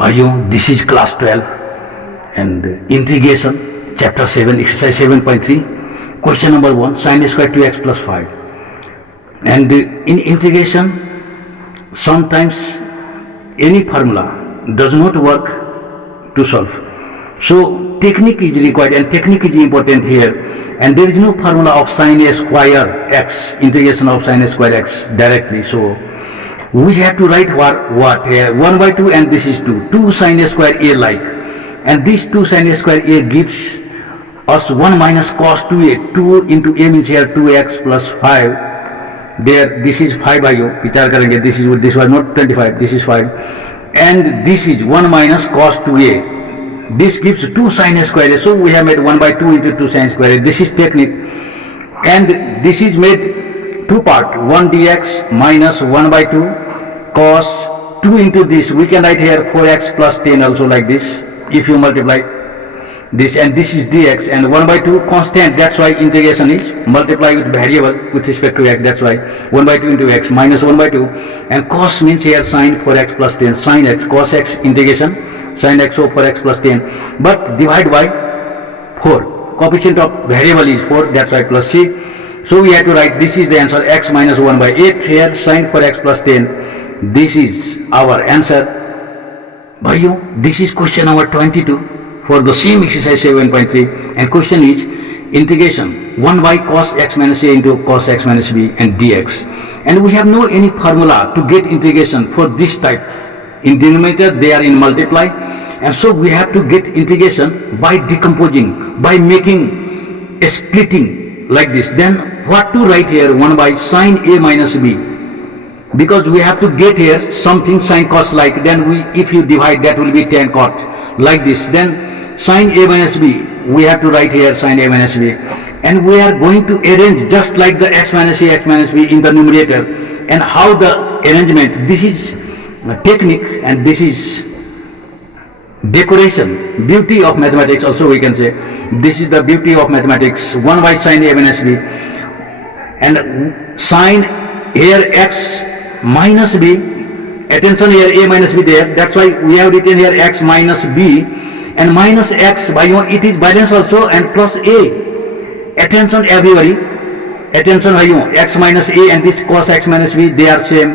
This is class 12 and integration chapter 7 exercise 7.3 question number 1 sin square 2x plus 5. And in integration sometimes any formula does not work to solve, so technique is required and technique is important here, and there is no formula of sin a square x, integration of sin a square x directly, so we have to write what here 1 by 2 and this is 2 sin a square a like, and this 2 sin a square a gives us 1 minus cos 2a, 2 into a means here 2x plus 5, there this is 5 by you विचार करेंगे, this was not 25, this is 5, and this is 1 minus cos 2a, this gives 2 sin a square a, so we have made 1 by 2 into 2 sin square a. This is technique, and this is made two part, 1 dx minus 1 by 2 cos 2 into this, we can write here 4x plus 10 also like this if you multiply this, and this is dx, and 1 by 2 constant, that's why integration is multiply with variable with respect to x, that's why 1 by 2 into x minus 1 by 2, and cos means here sin 4x plus 10, sin x cos x integration sin x of 4x plus 10, but divide by 4, coefficient of variable is 4, that's why plus c. So we have to write this is the answer, x minus 1 by 8 here sin 4x plus 10, this is our answer. Bhaiyo, this is question number 22 for the same exercise 7.3, and question is integration 1 by cos x minus a into cos x minus b and dx, and we have no any formula to get integration for this type. In denominator they are in multiply, and so we have to get integration by decomposing, by making a splitting like this. Then what to write here 1 by sin a minus b, because we have to get here something sin cos like, then we if you divide that will be tan cot like this, then sin a minus b we have to write here sin a minus b, and we are going to arrange just like the x minus a x minus b in the numerator. And how the arrangement, this is technique and this is decoration, beauty of mathematics also we can say, this is the beauty of mathematics. 1 by sin a minus b, and sin here x minus b, attention here a minus b there, that's why we have written here x minus b, and minus x by it is balance also, and plus a, attention everybody, attention x minus a and this cos x minus b they are same,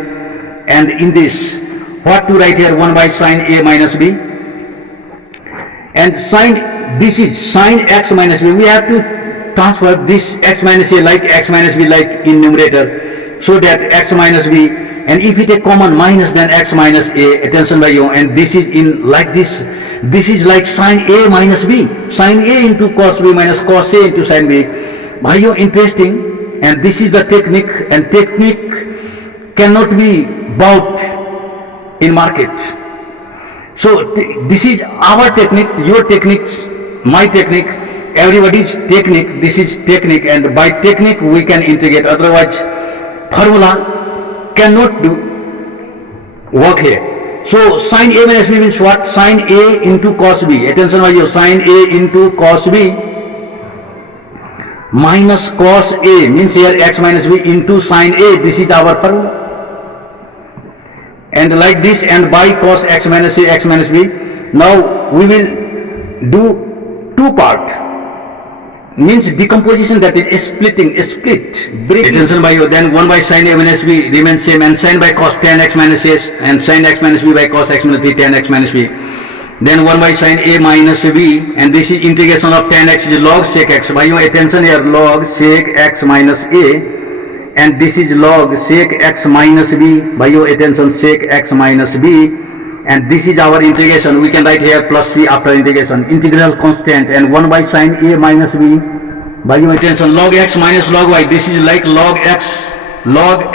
and in this what to write here 1 by sin a minus b, and sin this is sin x minus b, we have to transfer this x minus a like x minus b like in numerator, so that x minus b, and if you take common minus then x minus a, attention by you, and this is in like this is like sin a minus b, sin a into cos b minus cos a into sin b. Bhaiyo, interesting, and this is the technique, and technique cannot be bought in market. So this is our technique, your techniques, my technique, everybody's technique, this is technique, and by technique we can integrate, otherwise formula cannot do work here. So sin a minus b means what? Sin a into cos b, attention bhaiyo, sin a into cos b minus cos a means here x minus b into sin a, this is our formula, and like this, and by cos x minus a x minus b. Now we will do two part, means decomposition, that is splitting, split, break. Attention by you, then 1 by sin a minus b remains same, and sin by cos tan x minus a, and sin x minus b by cos x minus b tan x minus b. Then 1 by sin a minus b, and this is integration of tan x is log sec x. By your attention here, log sec x minus a, and this is log sec x minus b, by your attention sec x minus b, and this is our integration, we can write here plus c after integration, integral constant, and 1 by sin a minus b, by your attention log x minus log y, this is like log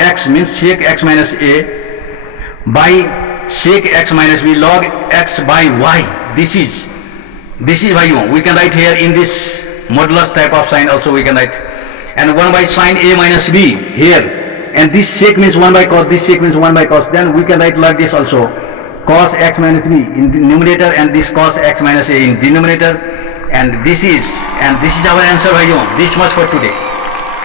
x means sec x minus a by sec x minus b, log x by y, this is by you, we can write here in this modulus type of sign also we can write, and 1 by sin a minus b here, and this sec means 1 by cos, this sec means 1 by cos, then we can write like this also, cos x minus b in the numerator and this cos x minus a in denominator, and this is our answer bhaiyo. This much for today.